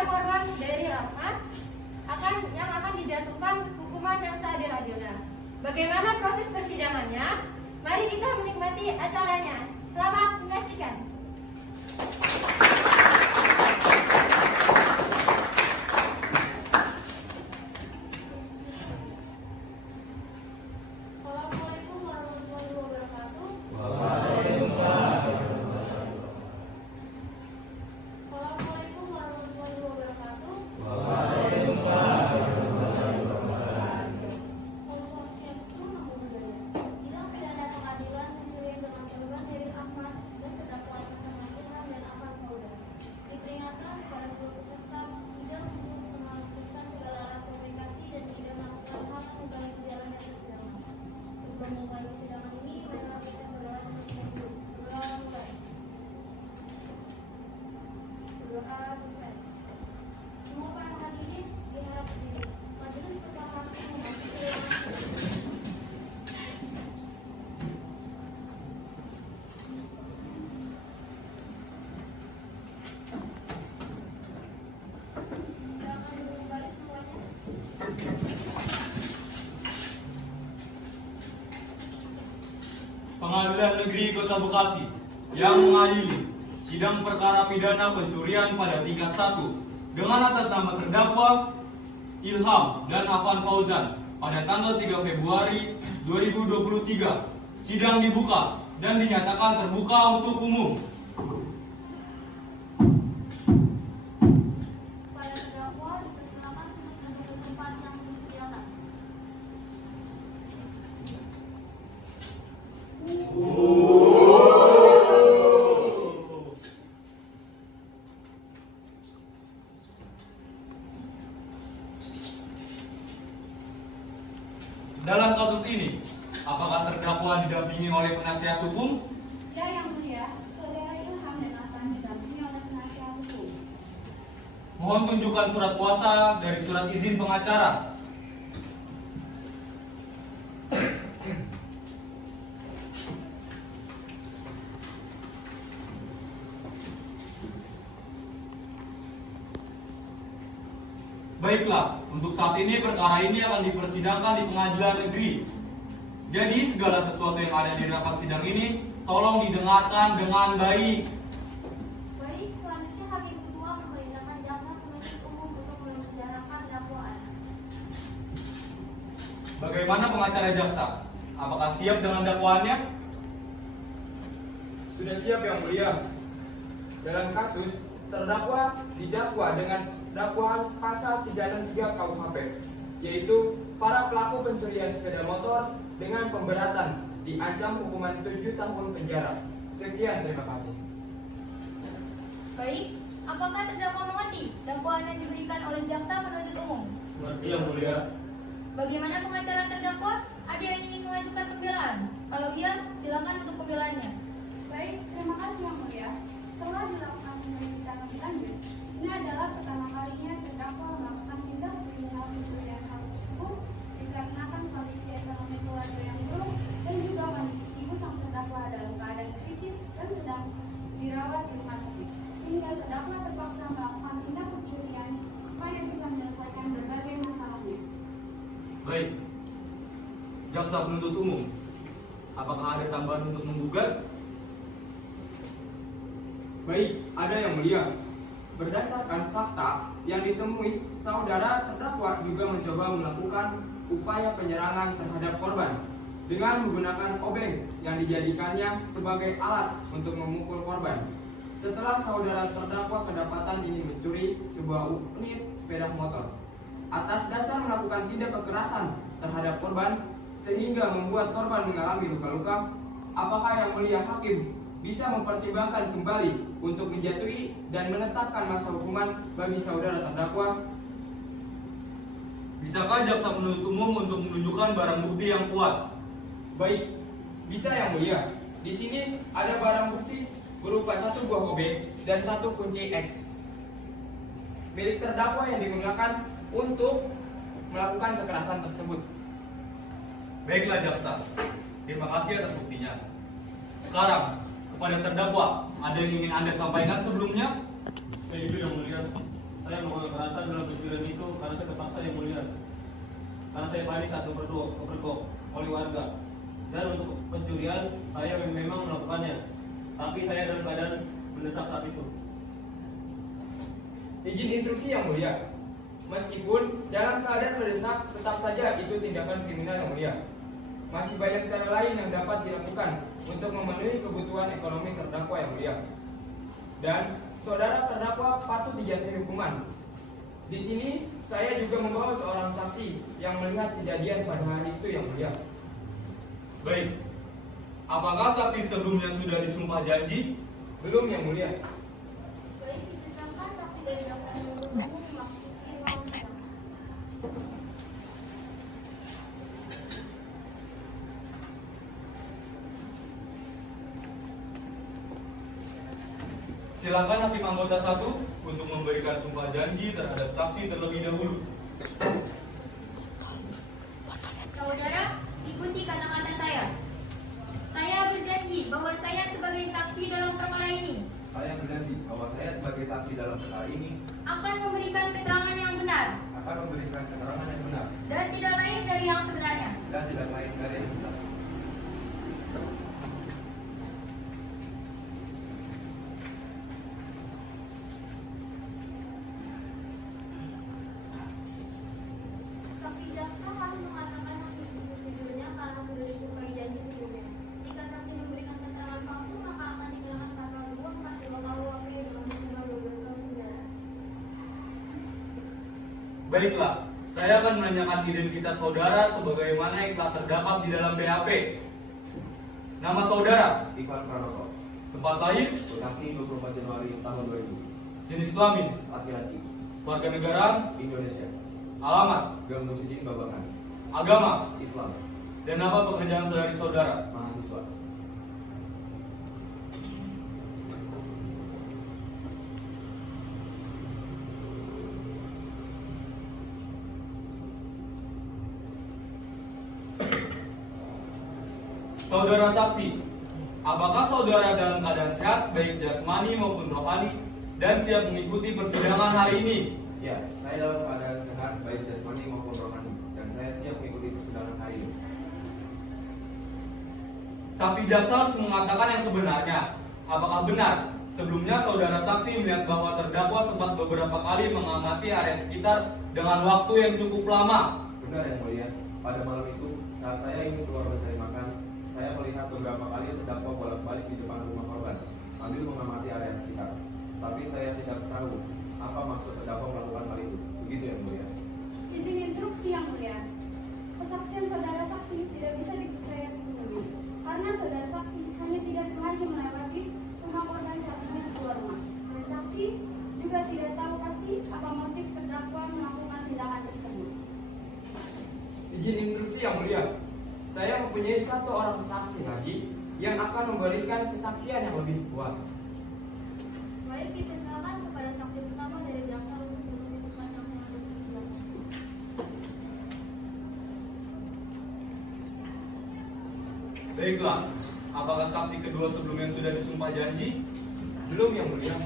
kepada korban dari Rahmat yang akan dijatuhkan hukuman yang seadil-adilnya. Bagaimana proses persidangannya? Mari kita menikmati acaranya. Selamat menyaksikan. Assalamualaikum warahmatullahi wabarakatuh. Assalamualaikum warahmatullahi wabarakatuh. Om Swastiastu, Namo Buddhaya. Sidang pidana pengadilan pencurian dengan korban dari Ahmad dan terdakwa Muhammad Ilham dan Afan Fauzan. Diperingatkan kepada seluruh peserta sidang untuk melakukan segala alat komunikasi dan tidak melakukan hal yang mengganggu jalannya persidangan. Sebelum memulai persidangan ini, marilah kita berdoa terlebih dahulu. Berdoa mulai. Berdoa selesai. Semua para hadirin diharap berdiri. Majelis Ketua Hakim memasuki ruangan sidang. Silakan duduk kembali semuanya. Pengadilan Negeri Kota Bekasi yang mengadili sidang perkara pidana pencurian pada tingkat 1 dengan atas nama terdakwa Ilham dan Afan Fauzan pada tanggal 3 Februari 2023. Sidang dibuka dan dinyatakan terbuka untuk umum. Kepada terdakwa dipersilakan untuk duduk di tempat yang disediakan. Dalam kasus ini, apakah terdakwa didampingi oleh penasihat hukum? Ya, Yang Mulia, Saudara Ilham dan Afan didampingi oleh penasihat hukum. Mohon tunjukkan surat kuasa dari surat izin pengacara. Baiklah, untuk saat ini perkara ini akan dipersidangkan di pengadilan negeri. Jadi segala sesuatu yang ada di rapat sidang ini tolong didengarkan dengan baik. Baik, selanjutnya Hakim Ketua memerintahkan jaksa penuntut umum untuk membicarakan dakwaan. Bagaimana pengacara jaksa? Apakah siap dengan dakwaannya? Sudah siap Yang Mulia. Dalam kasus, terdakwa didakwa dengan dakwaan pasal 363 KUHP, yaitu para pelaku pencurian sepeda motor dengan pemberatan diancam hukuman 7 tahun penjara. Sekian, terima kasih. Baik, apakah terdakwa mengerti dakwaan yang diberikan oleh jaksa penuntut umum? Mengerti Yang Mulia. Bagaimana pengacara terdakwa? Ada yang ingin mengajukan pembelaan? Kalau iya, silakan untuk pembelaannya. Baik, terima kasih Yang Mulia. Setelah dilakukan penyelidikan lebih lanjut, ini adalah pertama kalinya terdakwa melakukan tindak kriminal pencurian hal tersebut dikarenakan kondisi ekonomi keluarga yang buruk dan juga kondisi ibu sang terdakwa dalam keadaan kritis dan sedang dirawat di rumah sakit, sehingga terdakwa terpaksa melakukan tindak pencurian supaya bisa menyelesaikan berbagai masalahnya. Baik. Jaksa penuntut umum, apakah ada tambahan untuk menggugat? Baik, ada Yang Mulia. Berdasarkan fakta yang ditemui, saudara terdakwa juga mencoba melakukan upaya penyerangan terhadap korban dengan menggunakan obeng yang dijadikannya sebagai alat untuk memukul korban. Setelah saudara terdakwa kedapatan ingin mencuri sebuah unit sepeda motor, atas dasar melakukan tindak kekerasan terhadap korban sehingga membuat korban mengalami luka-luka, apakah Yang Mulia Hakim bisa mempertimbangkan kembali untuk menjatuhi dan menetapkan masa hukuman bagi saudara terdakwa? Bisakah jaksa penuntut umum untuk menunjukkan barang bukti yang kuat? Baik, bisa Yang Mulia. Di sini ada barang bukti berupa 1 buah obeng dan 1 kunci X milik terdakwa yang digunakan untuk melakukan kekerasan tersebut. Baiklah jaksa, terima kasih atas buktinya. Sekarang, kepada terdakwa, ada yang ingin Anda sampaikan sebelumnya? Saya itu Yang Mulia, saya melakukan kekerasan dalam pencurian itu karena saya terpaksa yang mulia. Karena saya panik saat kepergok oleh warga. Dan untuk pencurian saya memang melakukannya. Tapi saya dalam keadaan mendesak saat itu. Izin instruksi yang mulia. Meskipun dalam keadaan mendesak, tetap saja itu tindakan kriminal yang mulia. Masih banyak cara lain yang dapat dilakukan untuk memenuhi kebutuhan ekonomi terdakwa yang mulia. Dan saudara terdakwa patut dijatuhi hukuman. Di sini saya juga membawa seorang saksi yang melihat kejadian pada hari itu yang mulia. Baik. Apakah saksi sebelumnya sudah disumpah janji? Belum yang mulia. Baik, disangka saksi dari jaksa penuntut umum memasuki ruang sidang. Silakan hakim anggota 1 untuk memberikan sumpah janji terhadap saksi terlebih dahulu. Saudara, ikuti kata-kata saya. Saya berjanji bahwa saya sebagai saksi dalam perkara ini Saya berjanji bahwa saya sebagai saksi dalam perkara ini akan memberikan keterangan yang benar akan memberikan keterangan yang benar dan tidak lain dari yang sebenarnya. dan tidak lain dari yang sebenarnya. Saksi jaksa harus mengatakan hasil jujurnya karena sudah dijumpai janji sebelumnya. Jika saksi memberikan keterangan palsu, maka akan dikenakan pasal 242 KUHP dengan hukuman 12 tahun penjara. Baiklah, saya akan menanyakan identitas saudara sebagaimana yang telah terdapat di dalam BAP. Nama saudara, Ivan Pranoto, tempat lahir, Bekasi 24 Januari tahun 2000, jenis kelamin, laki-laki, warga negara, Indonesia, alamat, Gang Musidin Babangan, agama, Islam, dan apa pekerjaan saudara? mahasiswa. Saudara saksi, apakah saudara dalam keadaan sehat baik jasmani maupun rohani dan siap mengikuti persidangan hari ini? Ya, saya dalam keadaan sehat baik jasmani maupun rohani dan saya siap mengikuti persidangan hari ini. Saksi jaksa harus mengatakan yang sebenarnya. Apakah benar sebelumnya saudara saksi melihat bahwa terdakwa sempat beberapa kali mengamati area sekitar dengan waktu yang cukup lama? Benar yang mulia, pada malam itu saat saya ingin keluar mencari makan, saya melihat beberapa kali terdakwa bolak-balik di depan rumah korban sambil mengamati area sekitar. Tapi saya tidak tahu apa maksud terdakwa melakukan hal itu. Begitu yang mulia. Izin instruksi yang mulia. Kesaksian saudara saksi tidak bisa dipercaya sepenuhnya karena saudara saksi hanya tidak sengaja melewati rumah korban saat ingin keluar rumah. Dan saksi juga tidak tahu pasti apa motif terdakwa melakukan tindakan tersebut. Izin instruksi yang mulia. Saya mempunyai satu orang saksi lagi yang akan memberikan kesaksian yang lebih kuat. Baik, dipersilakan kepada saksi pertama dari jaksa untuk menunjukkan yang persidangan. Baiklah, apakah saksi kedua sebelumnya sudah disumpah janji? Belum yang mulia.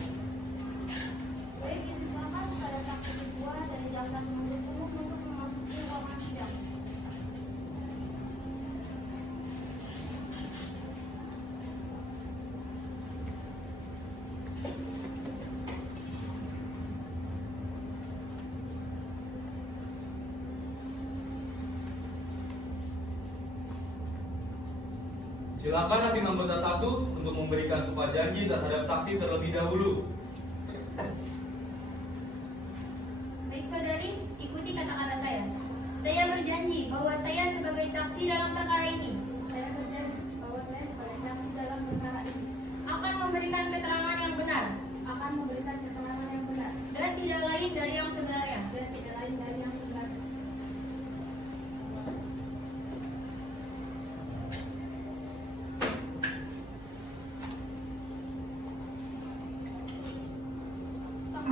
Baik, dipersilakan kepada saksi kedua dari jaksa penuntut umum untuk memasuki ruangan sidang. Silakan hakim anggota 1 untuk memberikan sumpah janji terhadap saksi terlebih dahulu. Baik saudari, ikuti kata-kata saya. Saya berjanji bahwa saya sebagai saksi dalam perkara ini Saya berjanji bahwa saya sebagai saksi dalam perkara ini akan memberikan keterangan yang benar akan memberikan keterangan yang benar dan tidak lain dari yang sebenarnya. dan tidak lain dari yang sebenarnya.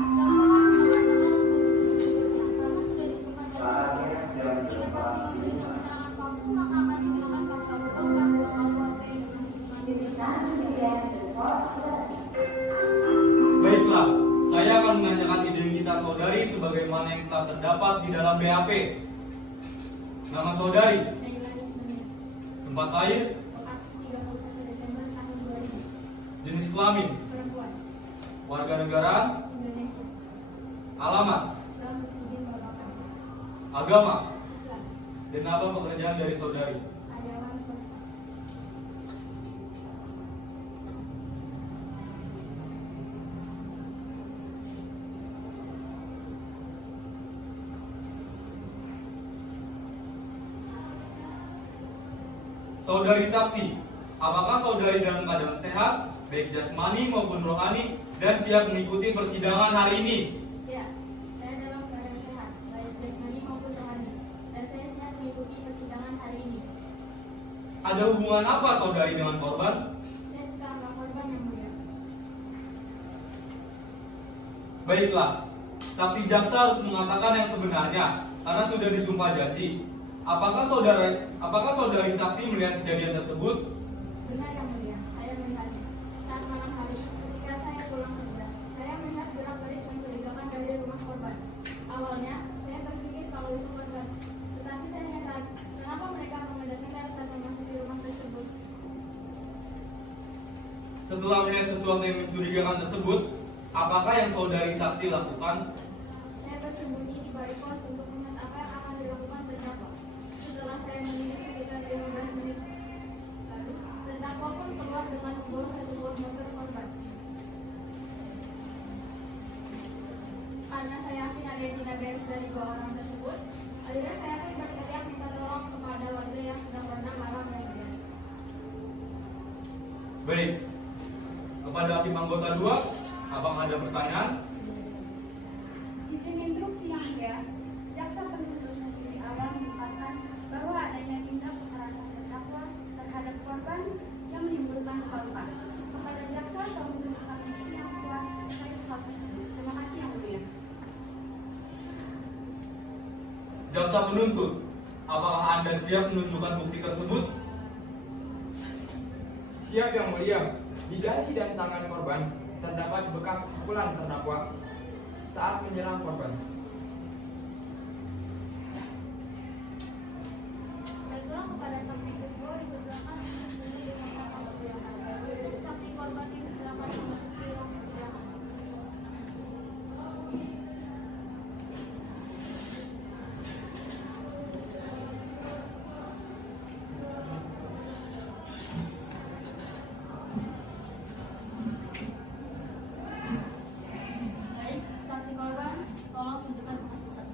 Saksi jaksa harus mengatakan untuk jujurnya karena sudah disumpah janji sebelumnya. Jika saksi memberikan keterangan palsu, maka akan dikenakan pasal 242 KUHP dengan hukuman 12 tahun penjara. Baiklah, akan menanyakan identitas saudari sebagaimana yang telah terdapat di dalam BAP. Nama saudari, tempat lahir, Bekasi 31 Desember tahun 2000. jenis kelamin, Perempuan. warga negara, Indonesia. alamat, Jalan Muslimin Babakan. agama, Islam. dan apa pekerjaan dari saudari. Karyawan swasta. Saudari saksi, apakah saudari dalam keadaan sehat, baik jasmani maupun rohani, dan siap mengikuti persidangan hari ini? Ya, saya dalam keadaan sehat, baik jasmani maupun rohani, dan saya siap mengikuti persidangan hari ini. Ada hubungan apa saudari dengan korban? Saya tidak anak korban yang mulia. Baiklah, saksi jaksa harus mengatakan yang sebenarnya karena sudah disumpah janji. Apakah saudari saksi melihat kejadian tersebut? Benar yang mulia, saya melihatnya. Saat malam hari, ketika saya pulang kerja, saya melihat gerak-gerik mencurigakan dari rumah korban. Awalnya, saya berpikir kalau itu korban. Tetapi saya heran, kenapa mereka mengejar-ngejar saat memasuki rumah tersebut. Setelah melihat sesuatu yang mencurigakan tersebut, apakah yang saudari saksi lakukan? Saya bersembunyi di balik pos untuk melihat apa yang akan dilakukan terdakwa. Setelah saya menunggu sekitar 15 menit, lalu terdakwa pun keluar dengan membawa satu buah motor korban. Karena saya yakin ada yang tidak beres dari dua orang tersebut, akhirnya saya pun berteriak minta tolong kepada warga yang sedang berenang malam hari. Baik, kepada hakim anggota 2, abang ada pertanyaan? Izin instruksi yang mulia, jaksa penuntut negeri awal mengungkapkan bahwa adanya tindak kekerasan terdakwa terhadap korban yang menimbulkan luka luka. Kepada jaksa tolong menunjukkan bukti yang kuat terkait hal tersebut. Terima kasih yang mulia. Jaksa penuntut, apakah Anda siap menunjukkan bukti tersebut? Siap yang mulia. Di dahi dan tangan korban terdapat bekas pukulan terdakwa saat menyerang korban. Baiklah, kepada saksi kedua dipersilakan untuk duduk di tempat persidangan. Saksi korban dipersilakan memasuki ruang persidangan. Baik, saksi korban, tolong tunjukkan bekas luka.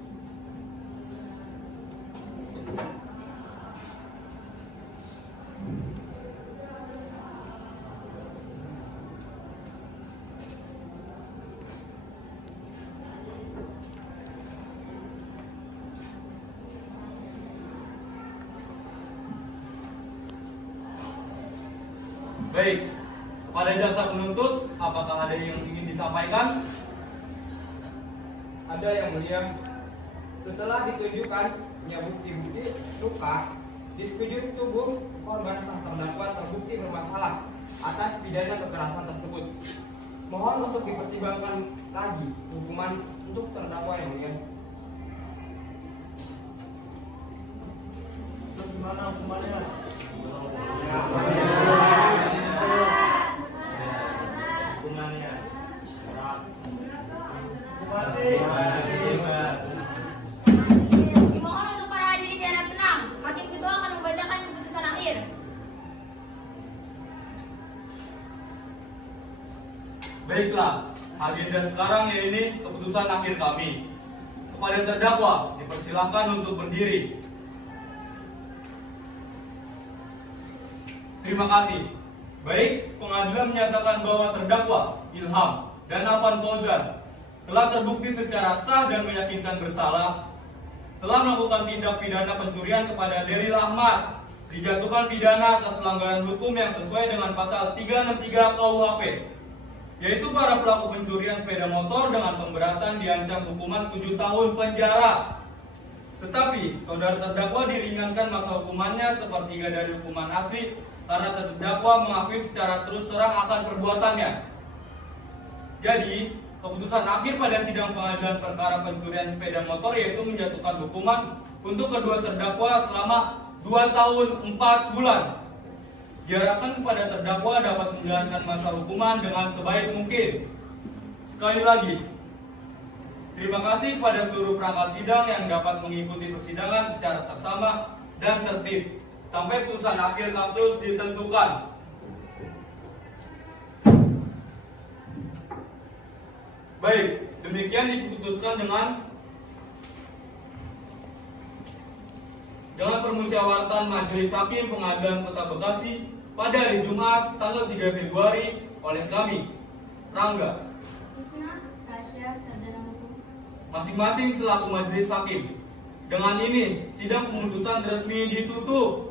Baik, kepada jaksa penuntut, apakah ada yang ingin disampaikan? Ada yang mulia. Setelah ditunjukkan bukti-bukti luka di sekujur tubuh korban, sang terdakwa terbukti bermasalah atas pidana kekerasan tersebut. Mohon untuk dipertimbangkan lagi hukuman untuk terdakwa yang mulia. Terus gimana hukumannya? Hukumannya berat. Dimohon untuk para hadirin biar tenang. Hakim ketua akan membacakan keputusan akhir. Baiklah, agenda sekarang ini keputusan akhir kami. Kepada terdakwa, dipersilakan untuk berdiri. Terima kasih. Baik, pengadilan menyatakan bahwa terdakwa Ilham dan Afan Fauzan telah terbukti secara sah dan meyakinkan bersalah, telah melakukan tindak pidana pencurian kepada Deril Ahmad, dijatuhkan pidana atas pelanggaran hukum yang sesuai dengan pasal 363 KUHP, yaitu para pelaku pencurian sepeda motor dengan pemberatan diancam hukuman 7 tahun penjara. Tetapi saudara terdakwa diringankan masa hukumannya sepertiga dari hukuman asli karena terdakwa mengakui secara terus terang akan perbuatannya. Jadi, Keputusan akhir pada sidang pengadilan perkara pencurian sepeda motor yaitu menjatuhkan hukuman untuk kedua terdakwa selama 2 tahun 4 bulan. Diharapkan kepada terdakwa dapat menjalankan masa hukuman dengan sebaik mungkin. Sekali lagi, terima kasih kepada seluruh perangkat sidang yang dapat mengikuti persidangan secara saksama dan tertib sampai putusan akhir kasus ditentukan. Baik, demikian diputuskan dengan permusyawaratan Majelis Hakim Pengadilan Kota Bekasi pada hari Jumat tanggal 3 Februari oleh kami, Rangga, Isna, Tasya, Sarjana Hukum. masing-masing selaku Majelis Hakim. Dengan ini, sidang pemutusan resmi ditutup.